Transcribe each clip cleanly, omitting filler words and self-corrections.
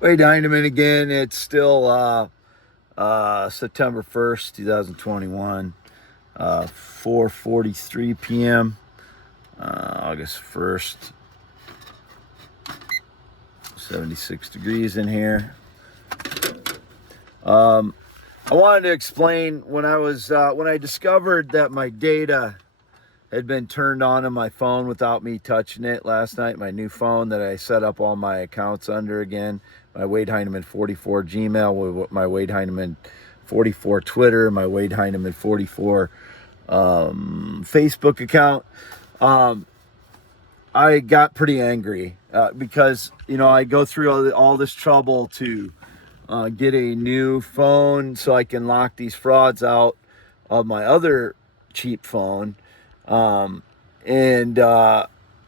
Wade Heineman again. It's still September 1st, 2021, 4:43 p.m. August 1st, 76 degrees in here. I wanted to explain when I discovered that my data had been turned on my phone without me touching it last night. My new phone that I set up all my accounts under again. My Wade Heineman 44 Gmail, my Wade Heineman 44 Twitter, my Wade Heineman 44 Facebook account. I got pretty angry because I go through all this trouble to get a new phone so I can lock these frauds out of my other cheap phone. And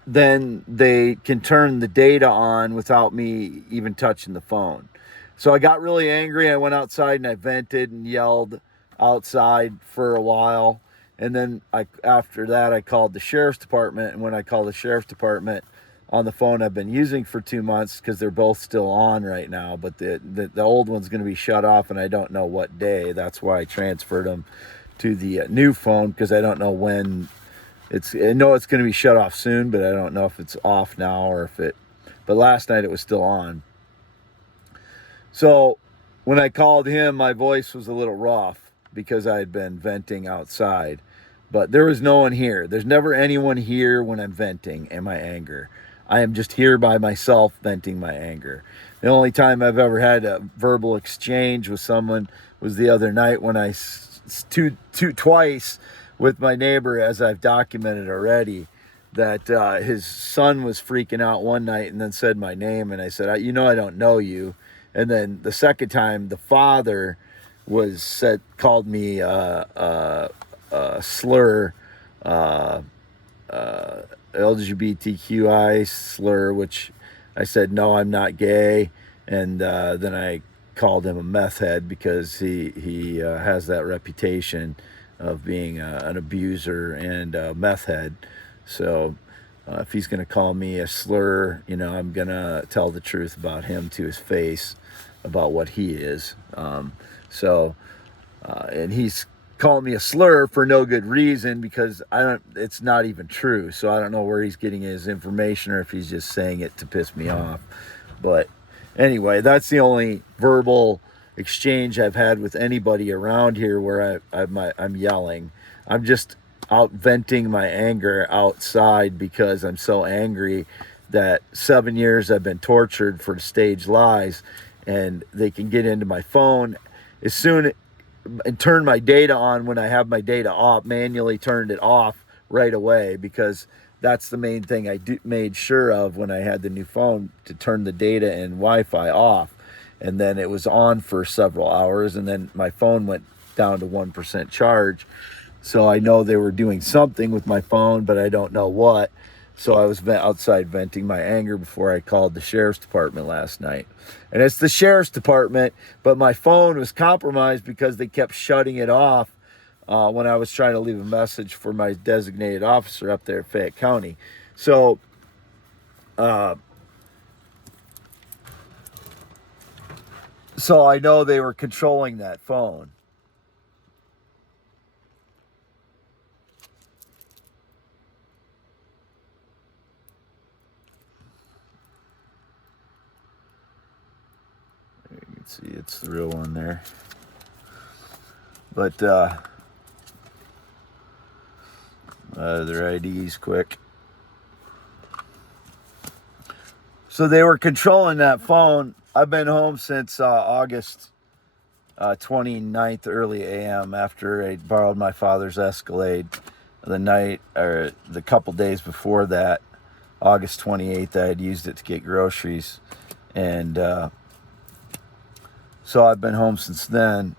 then they can turn the data on without me even touching the phone. So I got really angry. I went outside and I vented and yelled outside for a while. And then after that, I called the sheriff's department. And when I called the sheriff's department on the phone I've been using for 2 months, because they're both still on right now, but the old one's going to be shut off, and I don't know what day. That's why I transferred them to the new phone, because I don't know when I know it's going to be shut off soon, but I don't know if it's off now or but last night it was still on. So when I called him, my voice was a little rough because I had been venting outside, but there was no one here. There's never anyone here when I'm venting and my anger. I am just here by myself venting my anger. The only time I've ever had a verbal exchange with someone was the other night when I twice with my neighbor, as I've documented already, that his son was freaking out one night and then said my name, and I said, I don't know you. And then the second time, the father called me a slur, LGBTQI slur, which I said, no, I'm not gay. And then I called him a meth head because he has that reputation of being an abuser and a meth head. So if he's going to call me a slur, I'm going to tell the truth about him to his face about what he is. And he's calling me a slur for no good reason, because it's not even true. So I don't know where he's getting his information, or if he's just saying it to piss me off. But anyway, that's the only verbal exchange I've had with anybody around here where I'm yelling. I'm just out venting my anger outside because I'm so angry that 7 years I've been tortured for staged lies, and they can get into my phone and turn my data on when I have my data off, manually turned it off right away, because that's the main thing I made sure of when I had the new phone, to turn the data and Wi-Fi off. And then it was on for several hours, and then my phone went down to 1% charge. So I know they were doing something with my phone, but I don't know what. So I was outside venting my anger before I called the sheriff's department last night. And it's the sheriff's department, but my phone was compromised because they kept shutting it off when I was trying to leave a message for my designated officer up there at Fayette County. So I know they were controlling that phone. You can see it's the real one there. But their IDs quick. So they were controlling that phone. I've been home since August 29th, early a.m. after I borrowed my father's Escalade. The couple days before that, August 28th, I had used it to get groceries. And so I've been home since then.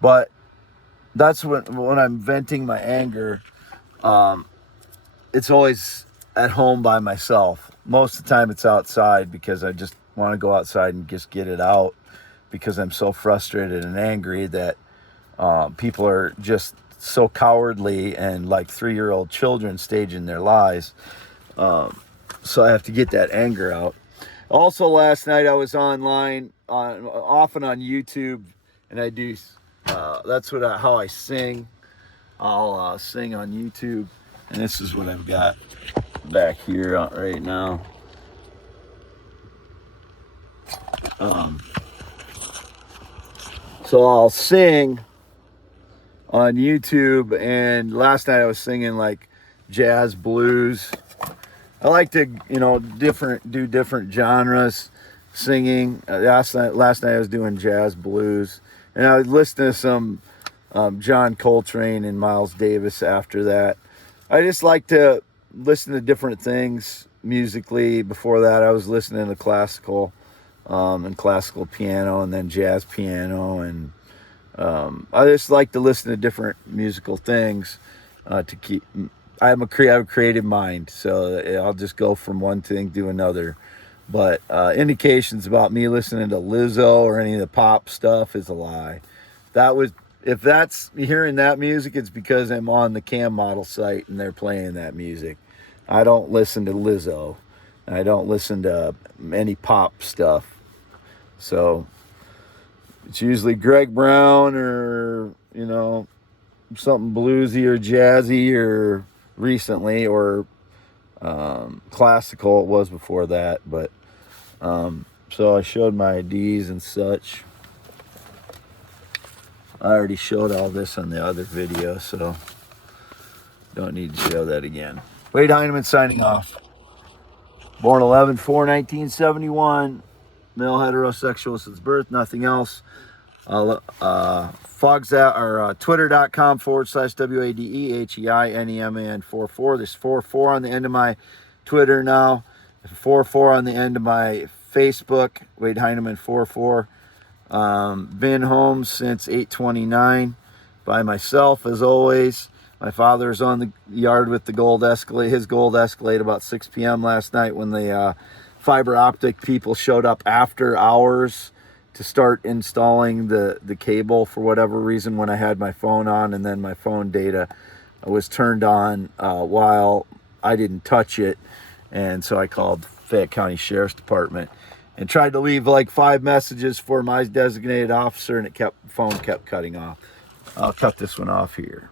But that's when I'm venting my anger, it's always at home by myself. Most of the time it's outside, because I just want to go outside and just get it out, because I'm so frustrated and angry that people are just so cowardly and like 3-year-old children staging their lies. So I have to get that anger out. Also, last night I was online, often on YouTube, and I do. That's how I sing. I'll sing on YouTube, and this is what I've got back here right now. So I'll sing on YouTube, and last night I was singing like jazz, blues. I like to, do different genres singing. Last night I was doing jazz, blues, and I was listening to some John Coltrane and Miles Davis after that. I just like to listen to different things musically. Before that, I was listening to classical and classical piano, and then jazz piano, and I just like to listen to different musical things to keep. I have a creative mind, so I'll just go from one thing to another. But indications about me listening to Lizzo or any of the pop stuff is a lie. If that's hearing that music, it's because I'm on the Cam Model site and they're playing that music. I don't listen to Lizzo. I don't listen to any pop stuff. So it's usually Greg Brown or, something bluesy or jazzy, or recently, or classical. It was before that. But so I showed my IDs and such. I already showed all this on the other video, so don't need to show that again. Wade Heineman signing off. Born 11/4/1971. Male, heterosexual since birth, nothing else. Fogsat or twitter.com/WADEHEINEMAN44. There's 44 on the end of my Twitter now. 44 on the end of my Facebook. Wade Heineman 44. Been home since 8/29 by myself as always. My father's on the yard with the gold Escalade, his gold Escalade, about 6 p.m. last night when the fiber optic people showed up after hours to start installing the cable for whatever reason when I had my phone on, and then my phone data was turned on while I didn't touch it. And so I called Fayette County Sheriff's Department and tried to leave like 5 messages for my designated officer, and phone kept cutting off. I'll cut this one off here.